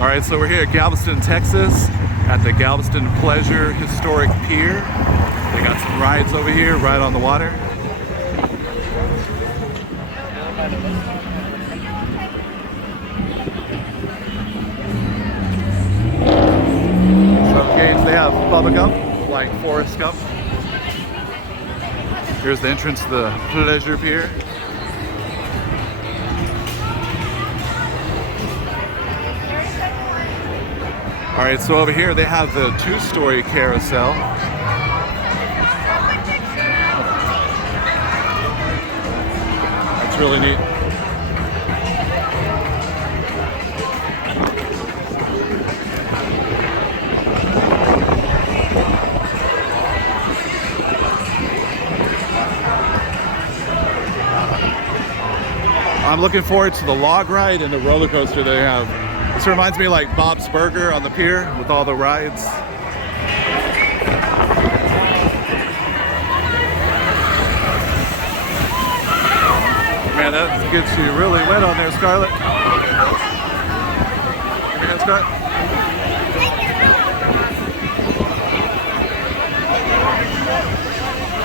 All right, so we're here at Galveston, Texas, at the Galveston Pleasure Historic Pier. They got some rides over here, right on the water. So Gage, they have Bubba Gump, like Forrest Gump. Here's the entrance to the Pleasure Pier. All right, so over here they have the two-story carousel. That's really neat. I'm looking forward to the log ride and the roller coaster they have. This reminds me of like Bob's Burger on the pier with all the rides. Man, that gets you really wet on there, Scarlett. Give me a hand, Scott.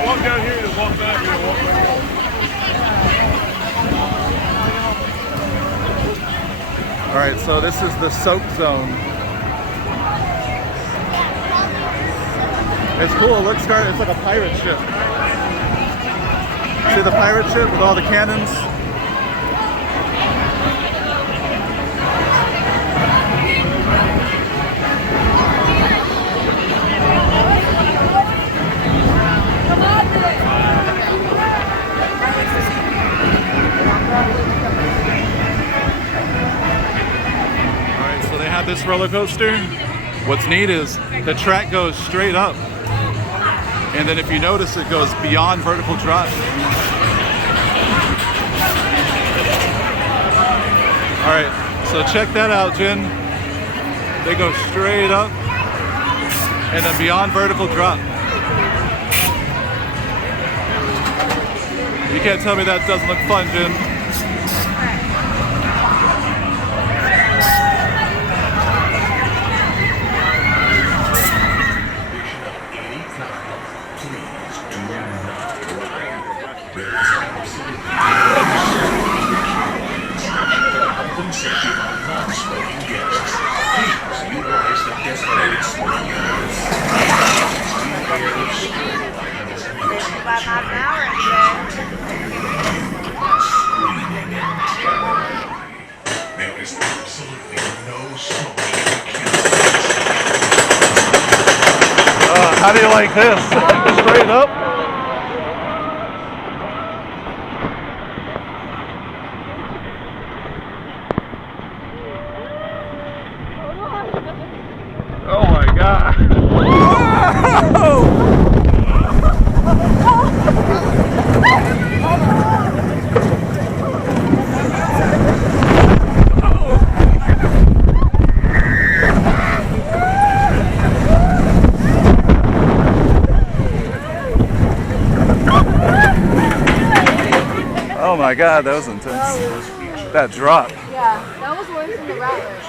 Walk down here and walk back here and walk back here. All right, so this is the soak zone. It's cool. It looks, Scarlett, it's like a pirate ship. See the pirate ship with all the cannons? This roller coaster, what's neat is the track goes straight up, and then if you notice it goes beyond vertical drop. All right, so check that out, Jen. They go straight up and then beyond vertical drop. You can't tell me that doesn't look fun, Jen. How do you like this? Straight up? Oh my God. Whoa! Oh my God, that was intense. That drop. Yeah, that was worse than the rattler.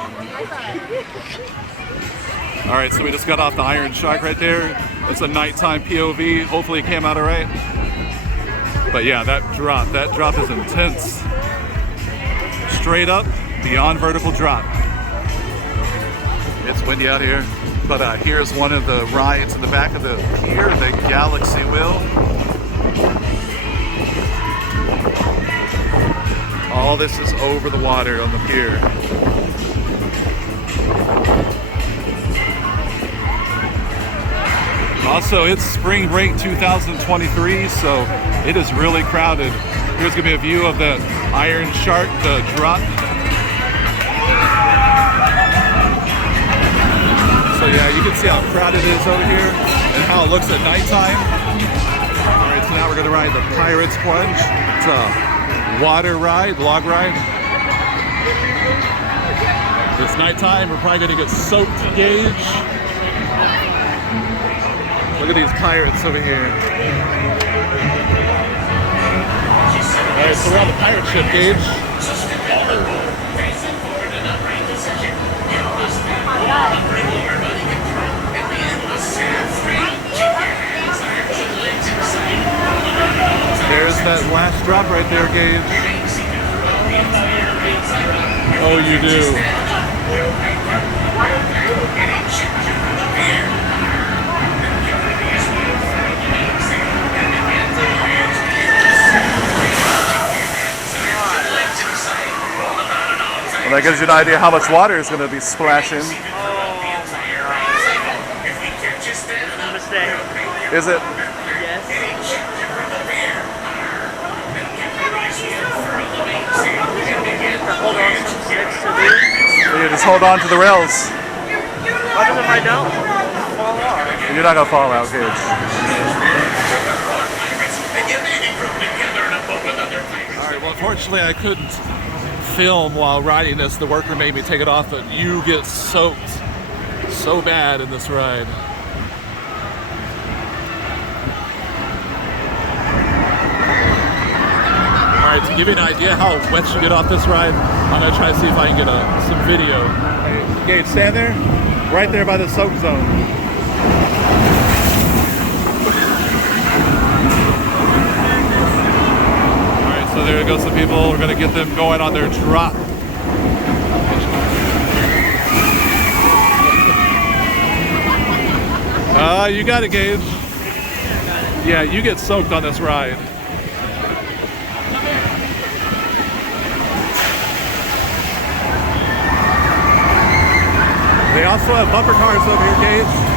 All right, so we just got off the Iron Shark right there. It's a nighttime POV. Hopefully it came out all right. But yeah, that drop is intense. Straight up, beyond vertical drop. It's windy out here, but here's one of the rides in the back of the pier, the Galaxy Wheel. All this is over the water on the pier. Also, it's spring break 2023, so it is really crowded. Here's gonna be a view of the Iron Shark, the drop. So yeah, you can see how crowded it is over here and how it looks at nighttime. All right, so now we're gonna ride the Pirates Plunge. It's a water ride, log ride. It's nighttime, we're probably gonna get soaked, Gage. Look at these pirates over here. Alright, so we're on the pirate ship, Gage. that last drop right there, Gage. Oh, you do. Well, that gives you an idea how much water is going to be splashing. Mistake. Is it? Yes. Hold on some sticks to do. Yeah, just hold on to the rails. What if I don't fall off? You're not going to fall out, Gage. Alright, well, unfortunately I couldn't film while riding this. The worker made me take it off, but you get soaked so bad in this ride. Alright, to give you an idea how wet you get off this ride, I'm going to try to see if I can get some video. Hey, Gage, stand there. Right there by the soak zone. Alright, so there go some people. We're going to get them going on their drop. You got it, Gage. Yeah, you get soaked on this ride. They also have bumper cars over here, Gage.